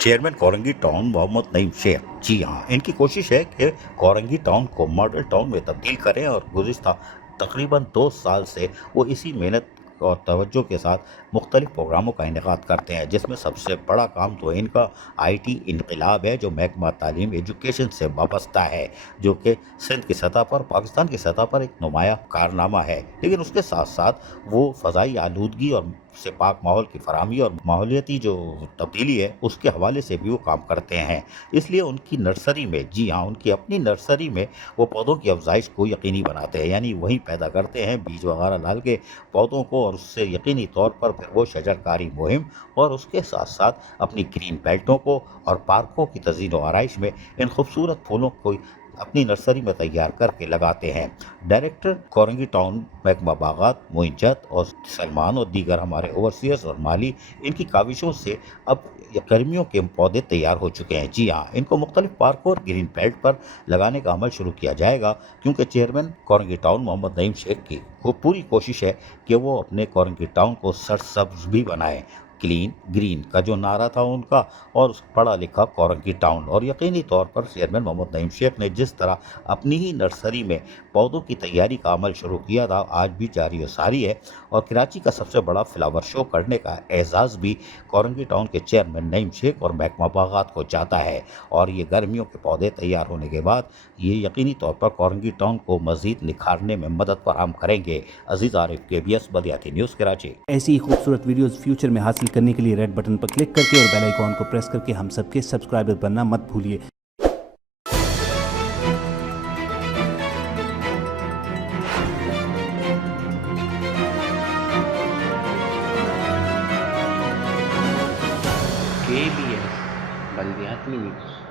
Chairman Korangi town Mohammad Naeem Sheikh, जी हाँ, इनकी कोशिश है कि कोरंगी टाउन को मॉडल टाउन में तब्दील करें और गुज़िश्ता तकरीबन 2 साल से वो इसी मेहनत और तवज्जो के साथ मुख्तलिफ प्रोग्रामों का इनेकाद करते हैं, जिसमें सबसे बड़ा काम तो इनका आईटी इनकलाब है, जो महकमा तालीम एजुकेशन से वाबस्ता है, जो कि सिंध की सतह पर, पाकिस्तान की सतह पर एक नुमाया कारनामा है। लेकिन उसके साथ साथ वो फ़ज़ाई आलूदगी और से पाक माहौल की फराहमी और माहौलियाती जो तब्दीली है, उसके हवाले से भी वो काम करते हैं। इसलिए उनकी नर्सरी में, जी हाँ, उनकी अपनी नर्सरी में वो पौधों की अफजाइश को यकीनी बनाते हैं, यानी वहीं पैदा करते हैं बीज वगैरह डाल के पौधों को, और उससे यकीनी तौर पर फिर वो शजरकारी मुहिम और उसके साथ साथ अपनी ग्रीन बेल्टों को और पार्कों की तज़ीन व आराइश में इन खूबसूरत फूलों को अपनी नर्सरी में तैयार करके लगाते हैं। डायरेक्टर कोरंगी टाउन महकमा बागात मोइनजत और सलमान और दीगर हमारे ओवरसियर्स और माली, इनकी काविशों से अब ये गर्मियों के पौधे तैयार हो चुके हैं। जी हाँ, इनको मुख्तलिफ पार्कों और ग्रीन बेल्ट पर लगाने का अमल शुरू किया जाएगा, क्योंकि चेयरमैन कोरंगी टाउन मोहम्मद नईम शेख की वो पूरी कोशिश है कि वो अपने कोरंगी टाउन को सरसब्ज भी बनाएं। क्लीन ग्रीन का जो नारा था उनका, और पढ़ा लिखा कोरंगी टाउन, और यकीनी तौर पर चेयरमैन मोहम्मद नईम शेख ने जिस तरह अपनी ही नर्सरी में पौधों की तैयारी का अमल शुरू किया था, आज भी जारी व सारी है। और कराची का सबसे बड़ा फ्लावर शो करने का एजाज़ भी कोरंगी टाउन के चेयरमैन नईम शेख और महकमा बागात को जाता है। और ये गर्मियों के पौधे तैयार होने के बाद ये यकीनी तौर पर कोरंगी टाउन को मज़ीद निखारने में मदद फराहम करेंगे। अजीज़ आरिफ, KBS बलियाती न्यूज़, कराची। ऐसी ही खूबसूरत वीडियोस फ्यूचर में हासिल करने के लिए रेड बटन पर क्लिक करके और बेल आइकॉन को प्रेस करके हम सबके सब्सक्राइबर बनना मत भूलिए। KBS बलियाती न्यूज़।